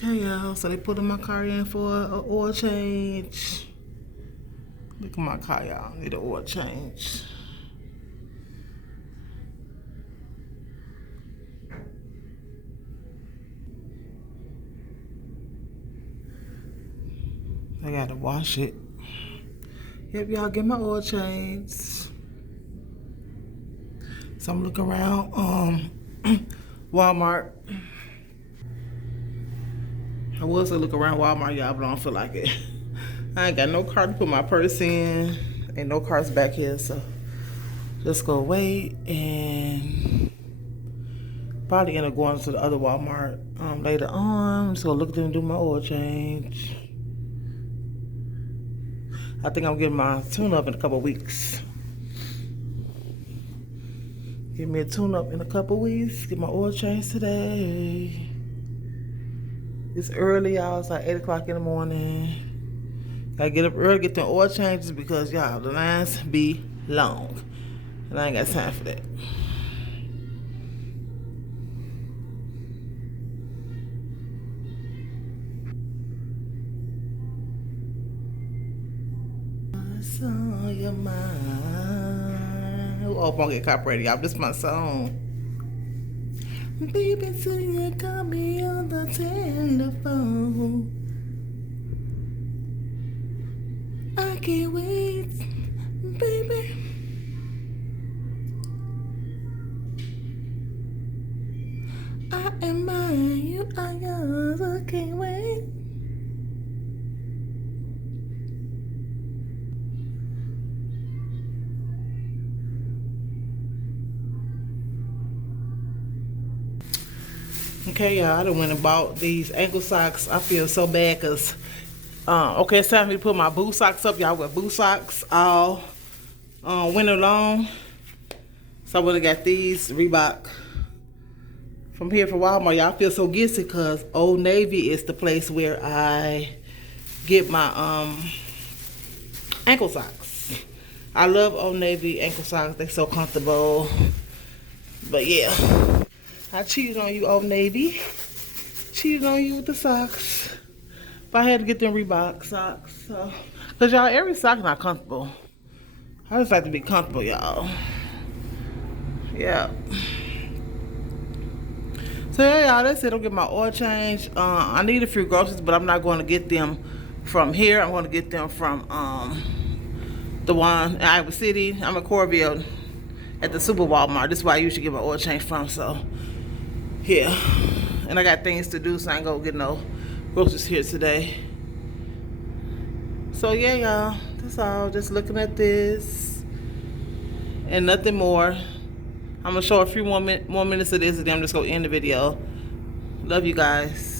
Okay, y'all, so they put my car in for an oil change. Look at my car, y'all. Need an oil change. I gotta wash it. Yep, y'all, get my oil change. So I'm looking around Walmart. I was gonna look around Walmart, y'all, but I don't feel like it. I ain't got no car to put my purse in. Ain't no cars back here, so just go wait and probably end up going to the other Walmart later on. So look at them do my oil change. I think I'm getting my tune-up in a couple weeks. Give me a tune-up in a couple weeks. Get my oil change today. It's early, y'all. It's like 8 o'clock in the morning. Gotta get up early, get the oil changes because, y'all, the lines be long. And I ain't got time for that. I saw your mind. Oh, I'm gonna get copyrighted, y'all. This is my song. Baby, till you call me on the telephone. I can't wait, baby. I am mine, you are yours. I can't wait. Okay, y'all, I done went and bought these ankle socks. I feel so bad because, okay, it's time for me to put my boot socks up. Y'all wear boot socks all winter long. So I would have got these Reebok from here from Walmart. Y'all feel so guilty because Old Navy is the place where I get my ankle socks. I love Old Navy ankle socks. They're so comfortable. But yeah, I cheated on you, Old Navy. Cheated on you with the socks. But I had to get them Reebok socks. So, cause y'all, every sock not comfortable. I just like to be comfortable, y'all. Yeah. So yeah, y'all, that's it. I'll get my oil change. I need a few groceries, but I'm not going to get them from here. I'm going to get them from the one in Iowa City. I'm in Corville at the Super Walmart. This is where I usually get my oil change from. So yeah, and I got things to do, so I ain't gonna get no groceries here today. So yeah, y'all, that's all. Just looking at this and nothing more. I'm gonna show a few more minutes of this, and then I'm just gonna end the video. Love you guys.